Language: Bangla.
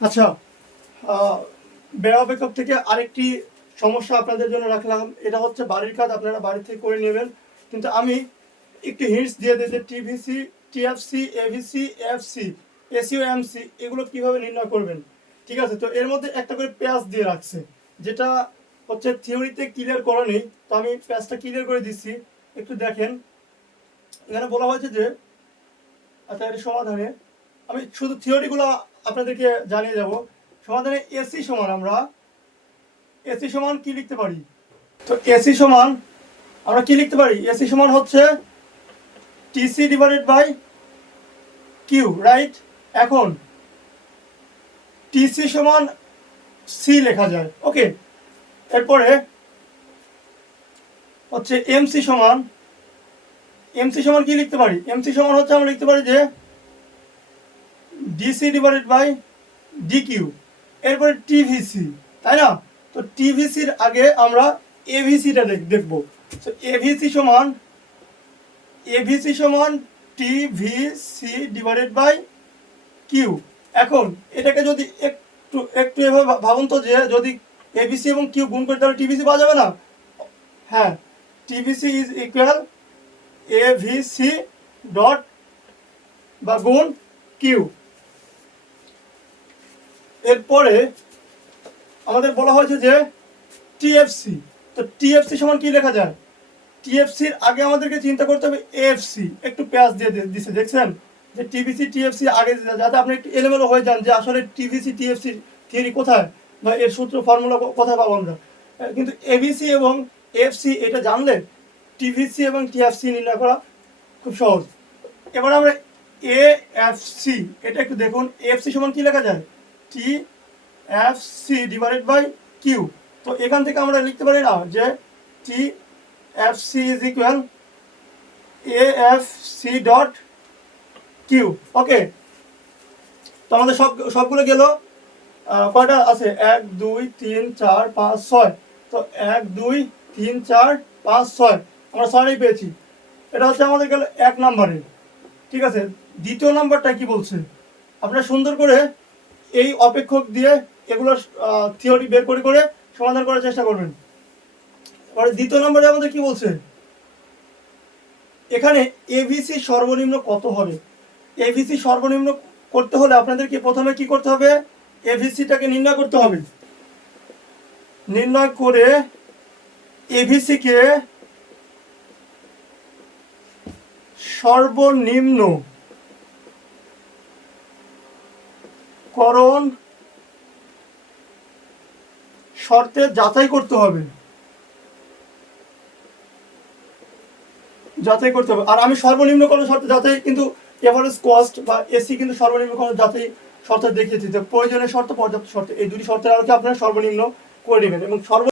আচ্ছা বেড়া বেকআপ থেকে আরেকটি সমস্যা আপনাদের জন্য রাখলাম। এটা হচ্ছে বাড়ির কাজ, আপনারা বাড়ি থেকে করে নেবেন। কিন্তু আমি একটু হিন্টস দিয়ে দিই যে TVC TFC AVC FC ACO MC এগুলো কীভাবে নির্ণয় করবেন? ঠিক আছে, তো এর মধ্যে একটা করে প্যাচ দিয়ে রাখছে, যেটা হচ্ছে থিওরিতে ক্লিয়ার করা নেই, তো আমি প্যাচটা ক্লিয়ার করে দিচ্ছি। একটু দেখেন, এখানে বলা হয়েছে যে আচ্ছা এর সমাধানে আমি শুধু থিওরিগুলো আপনাদেরকে জানিয়ে যাব সমাধানে এসি সমান আমরা। এসি সমান কি লিখতে পারি? তো এসি সমান আমরা কি লিখতে পারি? এসি সমান হচ্ছে TC divided by Q, right? এখন টিসি সমান সি লেখা যায়। ওকে, এরপরে হচ্ছে এমসি সমান এমসি সমান কি লিখতে পারি? এমসি সমান হচ্ছে আমরা লিখতে পারি যে ডিসি ডিভাইডেড বাই ডিকিউ এরপরে টিভিসি তাই না? তো টিভিসির আগে আমরা এভিসিটা দেখব। তো এভিসি সমান এভিসি সমান টিভিসি ডিভাইডেড বাই কিউ এখন এটাকে যদি একটু একটু এভাবে ভাবুন তো যে যদি এবিসি এবং কিউ গুণ করে তাহলে টিভিসি পাওয়া যাবে না? হ্যাঁ TVC is equal AVC dot বা গুণ কিউ এরপরে আমাদের বলা হয়েছে যে টিএফসি তো টিএফসি সমান কি লেখা যায়? টিএফসির আগে আমাদেরকে চিন্তা করতে হবে এফসি একটু পেঁয়াজ দিয়ে দিছে, দেখছেন? যে টিভিসি টিএফসি আগে যাতে আপনি একটু এলোমেলো হয়ে যান যে আসলে টিভিসি টিএফসি থিওরি কোথায় বা এর সূত্র ফর্মুলা কোথায় পাবো আমরা? কিন্তু এভিসি এবং এফসি এটা জানলে টিভিসি এবং টিএফসি নির্ণয় করা খুব সহজ। এবার আমরা এ এফ সি এটা একটু দেখুন এফ সি সমান কি লেখা যায়? T F C divided by Q তো এখান থেকে আমরা লিখতে পারি না যে T F C is equal A F C dot Q okay তো আমাদের সব, সবগুলো গেল কয়টা আছে? এক, দুই, তিন, চার, পাঁচ, ছয়। তো এক, দুই, তিন, চার, পাঁচ, ছয়। আমরা ছয়টাই পেয়েছি। এটা হচ্ছে আমাদের গেল এক নাম্বারে। ঠিক আছে? দ্বিতীয় নাম্বারটা কি বলছে? আপনারা সুন্দর করে এই অপেক্ষক দিয়ে এগুলো থিওরি বের করে করে সমাধান করার চেষ্টা করবেন। এবারে দ্বিতীয় নম্বরে আমাদের কি বলছে? এখানে এভিসি সর্বনিম্ন কত হবে? এভিসি সর্বনিম্ন করতে হলে আপনাদেরকে প্রথমে কি করতে হবে? এভিসিটাকে নির্ণয় করতে হবে। নির্ণয় করে এভিসিকে সর্বনিম্ন শর্তে যাচাই করতে হবে। যাচাই করতে হবে। আর আমি সর্বনিম্ন কোনো শর্তে যাচাই, কিন্তু এভারেজ কস্ট বা এসি কিন্তু সর্বনিম্ন কোনো যাচাই শর্তে দেখিয়েছি যে প্রয়োজনীয় শর্ত, পর্যাপ্ত শর্ত। এই দুটি শর্তের আলোকে আপনারা সর্বনিম্ন করে নেবেন এবং সর্ব